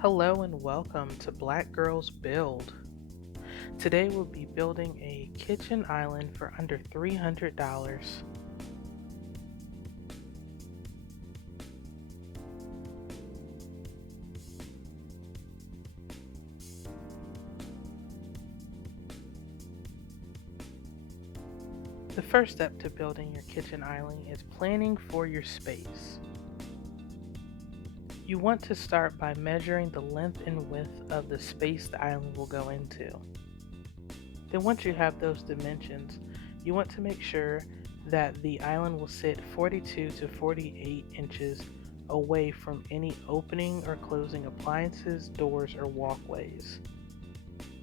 Hello and welcome to Black Girls Build. Today we'll be building a kitchen island for under $300. The first step to building your kitchen island is planning for your space. You want to start by measuring the length and width of the space the island will go into. Then once you have those dimensions, you want to make sure that the island will sit 42 to 48 inches away from any opening or closing appliances, doors, or walkways.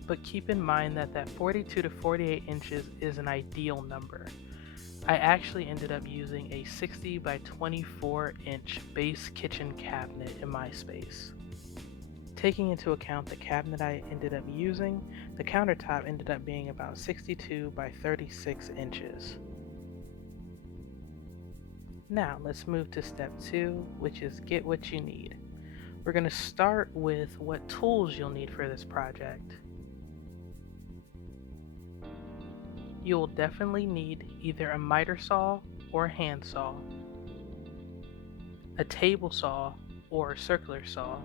But keep in mind that 42 to 48 inches is an ideal number. I actually ended up using a 60 by 24 inch base kitchen cabinet in my space. Taking into account the cabinet I ended up using, the countertop ended up being about 62 by 36 inches. Now let's move to step 2, which is get what you need. We're going to start with what tools you'll need for this project. You'll definitely need either a miter saw or a hand saw, a table saw or a circular saw,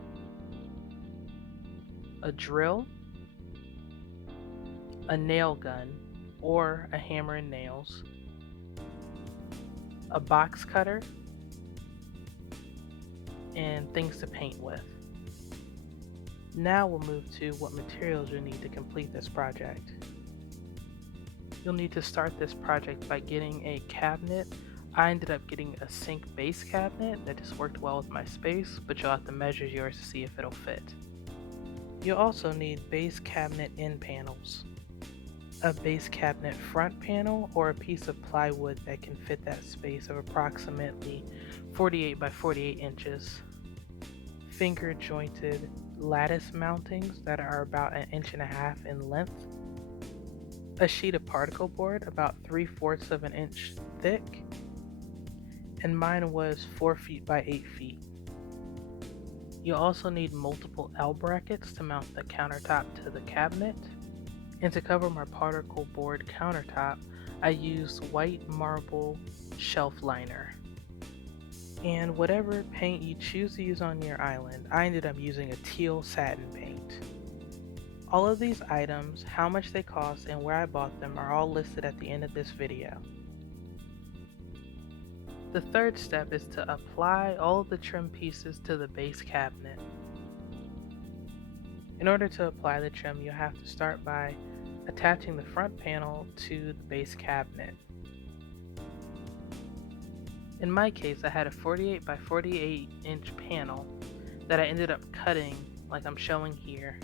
a drill, a nail gun or a hammer and nails, a box cutter, and things to paint with. Now we'll move to what materials you'll need to complete this project. You'll need to start this project by getting a cabinet. I ended up getting a sink base cabinet that just worked well with my space, but you'll have to measure yours to see if it'll fit. You'll also need base cabinet end panels, a base cabinet front panel, or a piece of plywood that can fit that space of approximately 48 by 48 inches, finger jointed lattice mountings that are about 1.5 inches in length, a sheet of particle board about 3/4 of an inch thick, and mine was 4 feet by 8 feet. You'll also need multiple L brackets to mount the countertop to the cabinet. And to cover my particle board countertop, I used white marble shelf liner. And whatever paint you choose to use on your island, I ended up using a teal satin paint. All of these items, how much they cost, and where I bought them are all listed at the end of this video. The third step is to apply all of the trim pieces to the base cabinet. In order to apply the trim, you have to start by attaching the front panel to the base cabinet. In my case, I had a 48 by 48 inch panel that I ended up cutting like I'm showing here.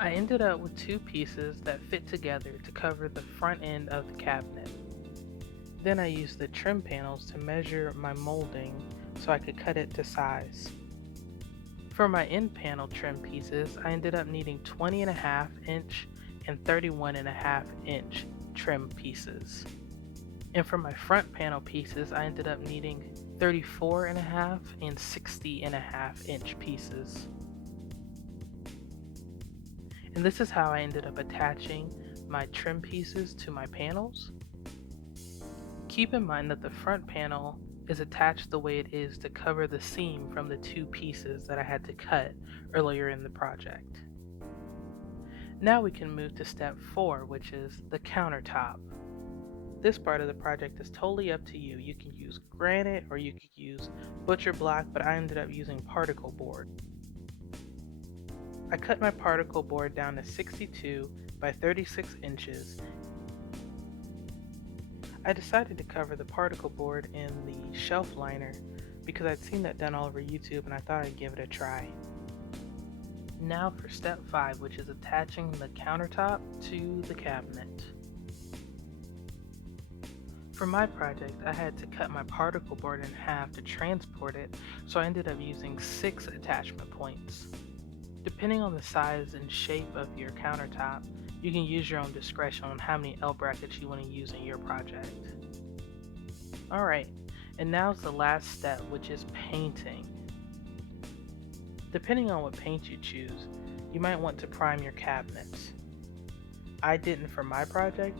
I ended up with 2 pieces that fit together to cover the front end of the cabinet. Then I used the trim panels to measure my molding so I could cut it to size. For my end panel trim pieces, I ended up needing 20.5 inch and 31.5 inch trim pieces. And for my front panel pieces, I ended up needing 34.5 and 60.5 inch pieces. And this is how I ended up attaching my trim pieces to my panels. Keep in mind that the front panel is attached the way it is to cover the seam from the 2 pieces that I had to cut earlier in the project. Now we can move to step 4, which is the countertop. This part of the project is totally up to you. You can use granite or you could use butcher block, but I ended up using particle board. I cut my particle board down to 62 by 36 inches. I decided to cover the particle board in the shelf liner because I'd seen that done all over YouTube and I thought I'd give it a try. Now for step 5, which is attaching the countertop to the cabinet. For my project, I had to cut my particle board in half to transport it, so I ended up using 6 attachment points. Depending on the size and shape of your countertop, you can use your own discretion on how many L brackets you want to use in your project. Alright, and now's the last step, which is painting. Depending on what paint you choose, you might want to prime your cabinets. I didn't for my project,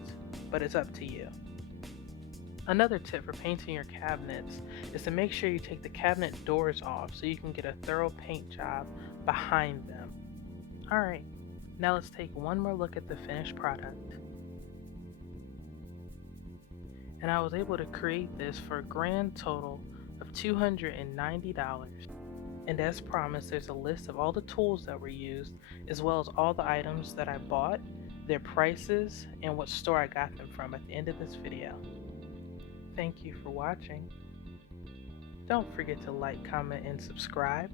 but it's up to you. Another tip for painting your cabinets is to make sure you take the cabinet doors off so you can get a thorough paint job behind them. Alright, now let's take one more look at the finished product. And I was able to create this for a grand total of $290. And as promised, there's a list of all the tools that were used, as well as all the items that I bought, their prices, and what store I got them from at the end of this video. Thank you for watching. Don't forget to like, comment, and subscribe.